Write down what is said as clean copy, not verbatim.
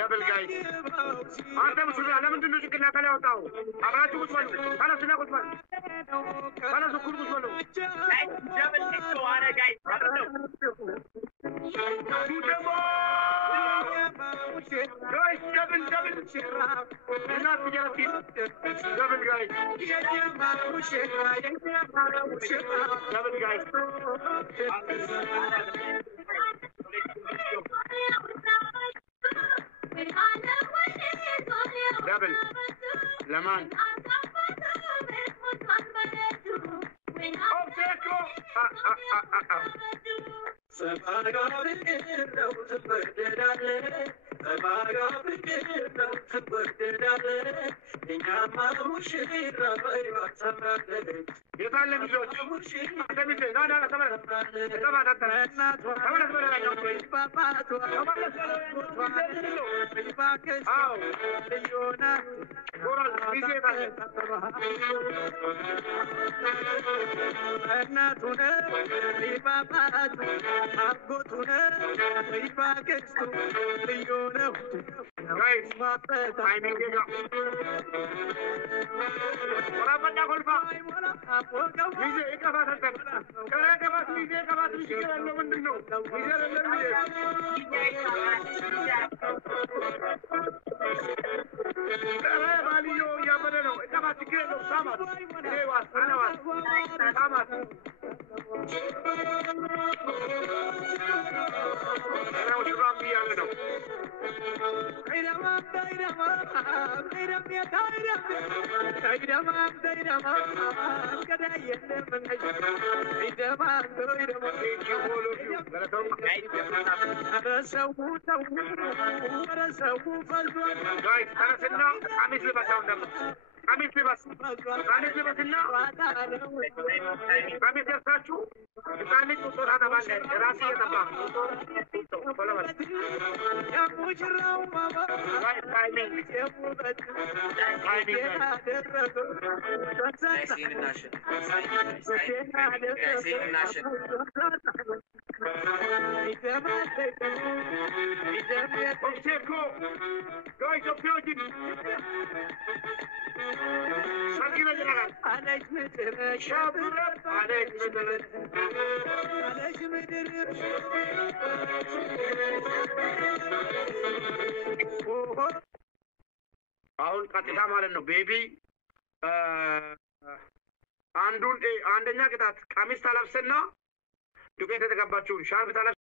double guys. أنت مسؤول على من تنوي كنا كلا وتاو. أبغى تقول مالو. أنا سنا قلت مالو. أنا سكول قلت مالو. Double extra वाला guys. Guys, double. Not together team. Double guys. Double guys. Double. Lemon. Oh, Jacko! يتعلم الزوج تمثل لا تمام አሁን ቀጥታ ማለት ነው ቤቢ አንደኛ ቅጣት ቀሚስ ታለብስና ዱቄት የተቀባችውን ሻርፕ